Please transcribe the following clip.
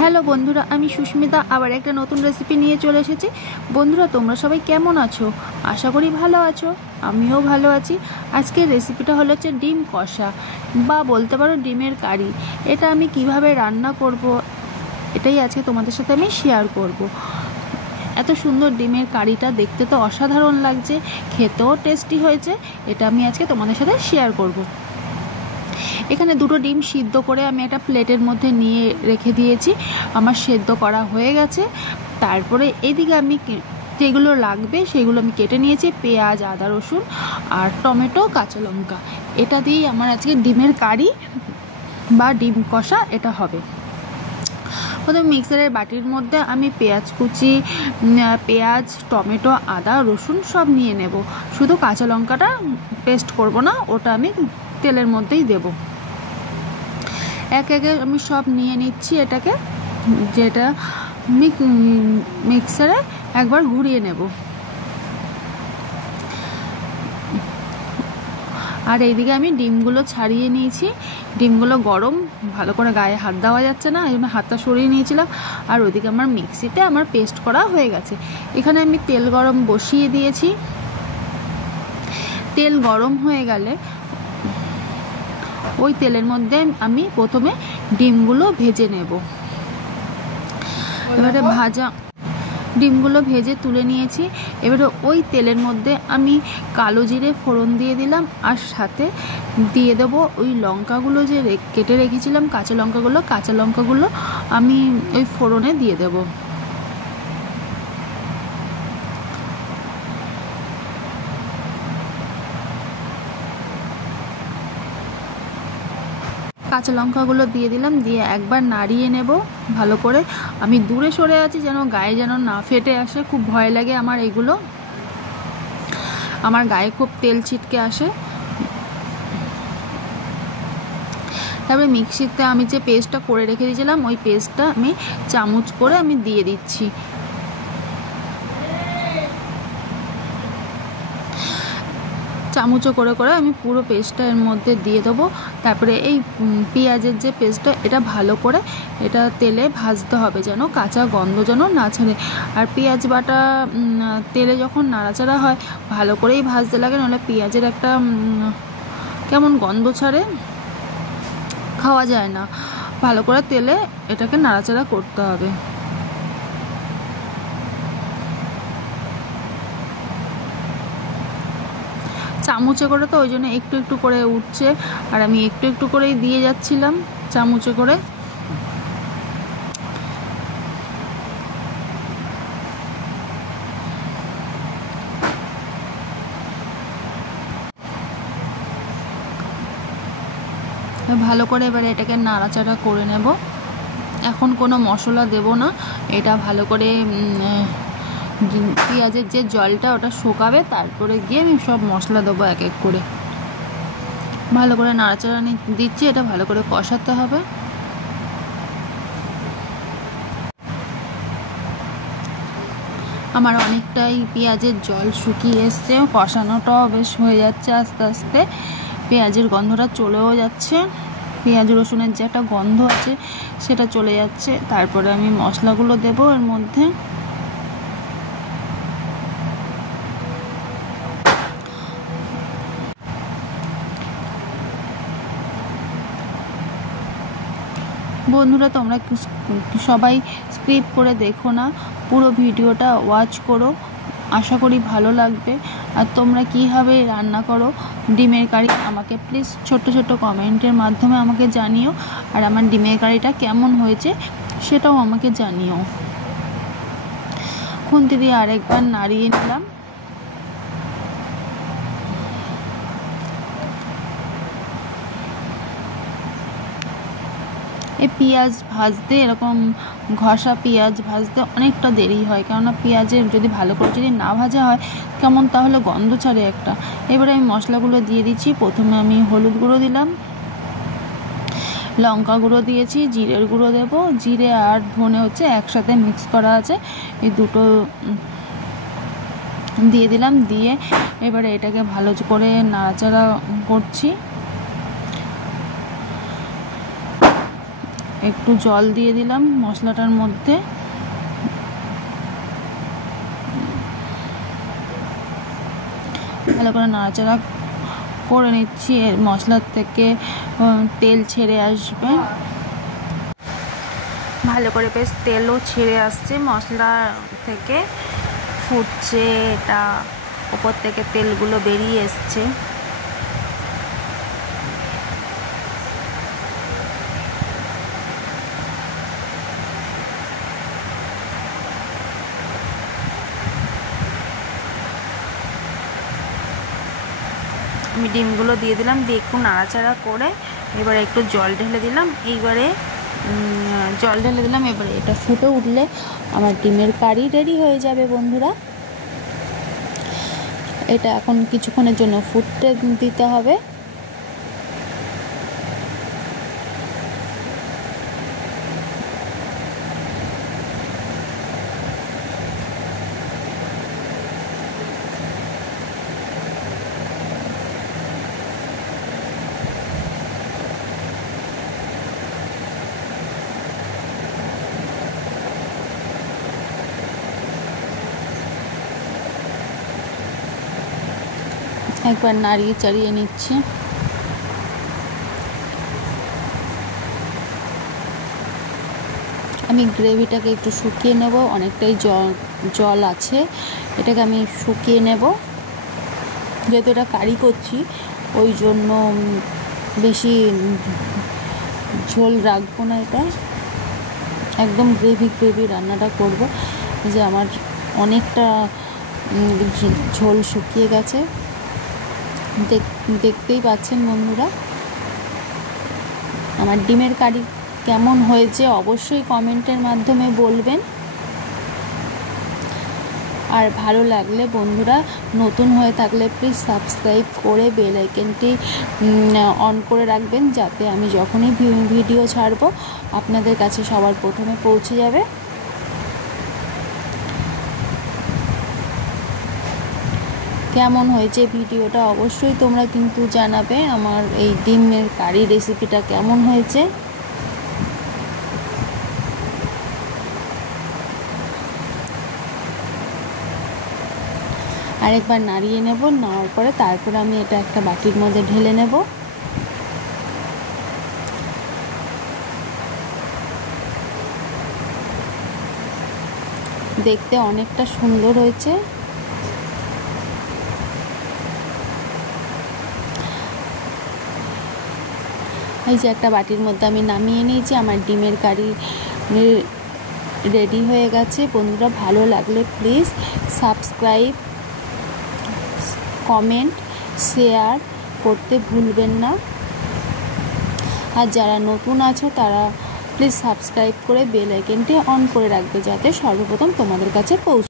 Hello বন্ধুরা, আমি সুস্মিতা আবার একটা নতুন রেসিপি নিয়ে চলে এসেছি। বন্ধুরা, তোমরা সবাই কেমন আছো? আশা করি ভালো আছো, আমিও ভালো আছি। আজকের রেসিপিটা হলো হচ্ছে ডিম কষা বা বলতে পারো ডিমের কারি। এটা আমি কিভাবে রান্না করব এটাই আজকে তোমাদের সাথে আমি শেয়ার করব। এত সুন্দর ডিমের কারিটা দেখতে তো অসাধারণ লাগছে, খেতেও টেস্টি হয়েছে। এটা আমি আজকে তোমাদের সাথে শেয়ার করব। এখানে দুটো ডিম সিদ্ধ করে আমি একটা প্লেটের মধ্যে নিয়ে রেখে দিয়েছি। আমার সেদ্ধ করা হয়ে গেছে। তারপরে এইদিকে আমি যেগুলো লাগবে সেগুলো আমি কেটে নিয়েছি, পেঁয়াজ, আদা, রসুন আর টমেটো, কাঁচা লঙ্কা। এটা দিয়েই আমার আজকে ডিমের কারি বা ডিম কষা এটা হবে। প্রথমে মিক্সারের বাটির মধ্যে আমি পেঁয়াজ কুচি, পেঁয়াজ, টমেটো, আদা, রসুন সব নিয়ে নেব। শুধু কাঁচা লঙ্কাটা পেস্ট করব না, ওটা আমি তেলের মধ্যেই দেব। এক একে আমি সব নিয়ে নিচ্ছি এটাকে, যেটা মিক্সারে একবার ঘুরিয়ে নেব। আর এইদিকে আমি ডিমগুলো ছাড়িয়ে নিয়েছি। ডিমগুলো গরম, ভালো করে গায়ে হাত দেওয়া যাচ্ছে না, এই জন্য হাতটা সরিয়ে নিয়েছিলাম। আর ওইদিকে আমার মিক্সিতে আমার পেস্ট করা হয়ে গেছে। এখানে আমি তেল গরম বসিয়ে দিয়েছি। তেল গরম হয়ে গেলে ওই তেলের মধ্যে আমি প্রথমে ডিমগুলো ভেজে নেব। এবারে ভাজা ডিমগুলো ভেজে তুলে নিয়েছি। এবারে ওই তেলের মধ্যে আমি কালো জিরে ফোড়ন দিয়ে দিলাম, আর সাথে দিয়ে দেব ওই লঙ্কাগুলো যে কেটে রেখেছিলাম, কাঁচা লঙ্কাগুলো আমি ওই ফোড়নে দিয়ে দেব। কাঁচা লঙ্কাগুলো দিয়ে দিলাম, দিয়ে একবার নাড়িয়ে নেব ভালো করে। আমি দূরে সরে আছি যেন গায়ে যেন না ফেটে আসে, খুব ভয় লাগে আমার এগুলো। আমার গায়ে খুব তেল ছিটকে আসে। তারপরে মিক্সিতে আমি যে পেস্টটা করে রেখে দিয়েছিলাম ওই পেস্টটা আমি চামচ করে আমি দিয়ে দিচ্ছি। চামচও করে করে আমি পুরো পেস্টটা এর মধ্যে দিয়ে দেবো। তারপরে এই পেঁয়াজের যে পেস্টটা, এটা ভালো করে এটা তেলে ভাজতে হবে, যেন কাঁচা গন্ধ যেন না ছাড়ে। আর পেঁয়াজ বাটা তেলে যখন নাড়াচাড়া হয় ভালো করেই ভাজতে লাগে, নাহলে পেঁয়াজের একটা কেমন গন্ধ ছাড়ে, খাওয়া যায় না। ভালো করে তেলে এটাকে নাড়াচাড়া করতে হবে। চামচে করে তো ওই জন্য একটু একটু করে উঠছে, আর আমি একটু একটু করেই দিয়ে যাচ্ছিলাম চামচে করে। ভালো করে এবারে এটাকে নাড়াচাড়া করে নেব। এখন কোনো মশলা দেব না, এটা ভালো করে পেঁয়াজের যে জলটা ওটা শুকাবে, তারপরে গিয়ে আমি সব মশলা দেবো এক এক করে। ভালো করে নাড়াচাড়া দিচ্ছি, এটা ভালো করে কষাতে হবে। আমার অনেকটাই পেঁয়াজের জল শুকিয়ে এসছে, কষানোটাও বেশ হয়ে যাচ্ছে আস্তে আস্তে। পেঁয়াজের গন্ধটা চলেও যাচ্ছে, পেঁয়াজ রসুনের যে একটা গন্ধ আছে সেটা চলে যাচ্ছে। তারপরে আমি মশলাগুলো দেবো এর মধ্যে। বন্ধুরা, তোমরা সবাই স্কিপ করে দেখো না, পুরো ভিডিওটা ওয়াচ করো, আশা করি ভালো লাগবে। আর তোমরা কীভাবে রান্না করো ডিমের কারি আমাকে প্লিজ ছোট্ট ছোট্ট কমেন্টের মাধ্যমে আমাকে জানিও। আর আমার ডিমের কারিটা কেমন হয়েছে সেটাও আমাকে জানিও। খুন্তি দিয়ে আরেকবার নাড়িয়ে নিলাম। এই পেঁয়াজ ভাজতে, এরকম ঘষা পেঁয়াজ ভাজতে অনেকটা দেরি হয়, কেননা পেঁয়াজের যদি ভালো করে যদি না ভাজা হয় কেমন তাহলে গন্ধ ছাড়ে একটা। এবারে আমি মশলাগুলো দিয়ে দিচ্ছি। প্রথমে আমি হলুদ গুঁড়ো দিলাম, লঙ্কা গুঁড়ো দিয়েছি, জিরের গুঁড়ো দেব। জিরে আর ধনে হচ্ছে একসাথে মিক্স করা আছে, এই দুটো দিয়ে দিলাম। দিয়ে এবারে এটাকে ভালো করে নাড়াচাড়া করছি। একটু জল দিয়ে দিলাম মশলাটার মধ্যে। ভালো করে নাড়াচাড়া করে নিচ্ছি। মশলার থেকে তেল ছেড়ে আসবে, ভালো করে বেশ তেলও ছেড়ে আসছে মশলা থেকে, ফুটছে, এটা ওপর থেকে তেলগুলো বেরিয়ে এসছে। আমি ডিমগুলো দিয়ে দিলাম, দিয়ে একটু নাড়াচাড়া করে এবারে একটু জল ঢেলে দিলাম। এবারে এটা ফুটে উঠলে আমার ডিমের কারি রেডি হয়ে যাবে বন্ধুরা। এটা এখন কিছুক্ষণের জন্য ফুটতে দিতে হবে। একবার নাড়িয়ে চাড়িয়ে নিচ্ছি। আমি গ্রেভিটাকে একটু শুকিয়ে নেব, অনেকটাই জল আছে, এটাকে আমি শুকিয়ে নেব। যেহেতু এটা কারি করছি ওই জন্য বেশি ঝোল রাখবো না, এটা একদম গ্রেভি রান্নাটা করব। যে আমার অনেকটা ঝোল শুকিয়ে গেছে, দেখতেই পাচ্ছেন বন্ধুরা। আমার ডিমের কারি কেমন হয়েছে অবশ্যই কমেন্টের মাধ্যমে বলবেন। আর ভালো লাগলে বন্ধুরা, নতুন হয়ে থাকলে প্লিজ সাবস্ক্রাইব করে বেল আইকনটি অন করে রাখবেন, যাতে আমি যখনই ভিডিও ছাড়ব আপনাদের কাছে সবার প্রথমে পৌঁছে যাবে। কেমন হয়েছে ভিডিওটা অবশ্যই তোমরা কিন্তু জানাবে। আমার এই ডিমের কারি রেসিপিটা কেমন হয়েছে। আরেকবার নাড়িয়ে নেব, নেওয়ার পরে তারপরে আমি এটা একটা বাটির মধ্যে ঢেলে নেব। দেখতে অনেকটা সুন্দর হয়েছে। এই যে একটা বাটির মধ্যে আমি নামিয়ে নিয়েছি। আমার ডিমের কারি রেডি হয়ে গেছে বন্ধুরা। ভালো লাগলে প্লিজ সাবস্ক্রাইব, কমেন্ট, শেয়ার করতে ভুলবেন না। আর যারা নতুন আছো তারা প্লিজ সাবস্ক্রাইব করে বেল আইকনটি অন করে রাখবে, যাতে সর্বপ্রথম তোমাদের কাছে পৌঁছে।